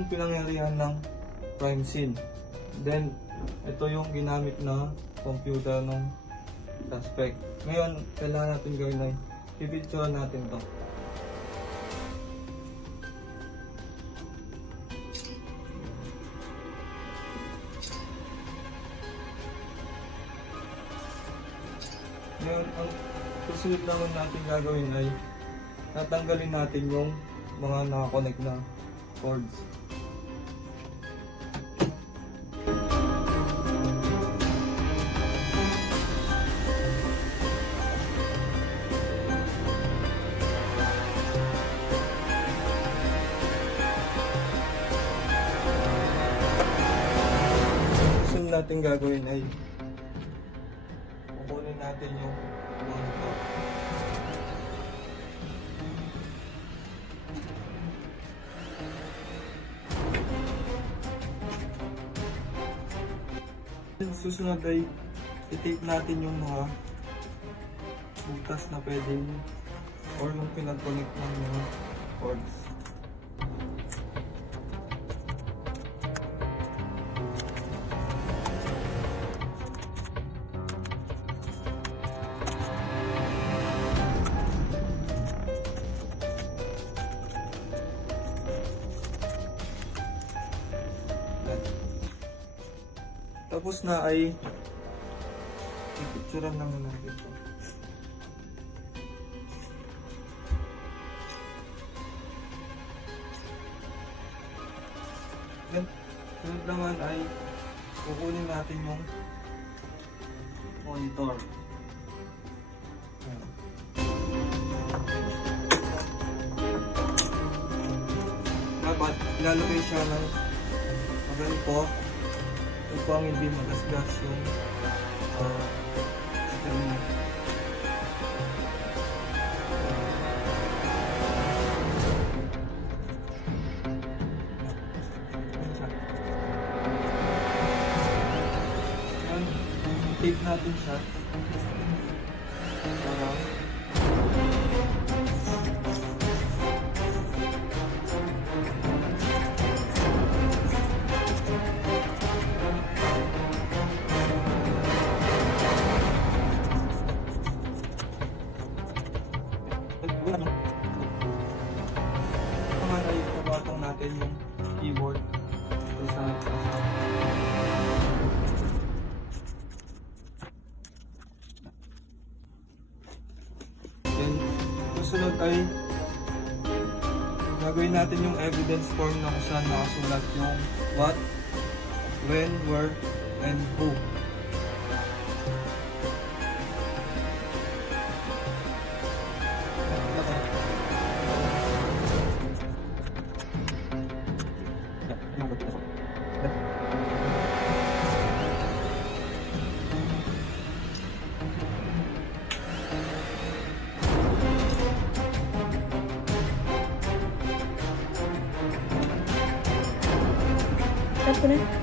yung pinangyarihan ng crime scene. Then, ito yung ginamit na computer ng suspect. Ngayon, kailangan natin gawin ay i-picture natin to. Ngayon, ang susunod naman natin gagawin ay tatanggalin natin yung mga nakakonect na cords. Susunod natin gagawin ay kukunin natin yung monitor. Susunod ay i-tape natin yung mga butas na pwedeng or yung pinag-connect ng mga cords. Tapos na ay i-picturean naman natin ito. Then, sunod naman ay kukunin natin yung monitor. Ayan. Dapat ilalagay siya ng ganito. Upang hindi magasgas yung screen. Yan, tape natin siya para naman ay papatong natin yung keyboard sa then susunod ay gagawin natin yung evidence form na kung saan nakasulat yung what, when, where, and who. Cut ko na.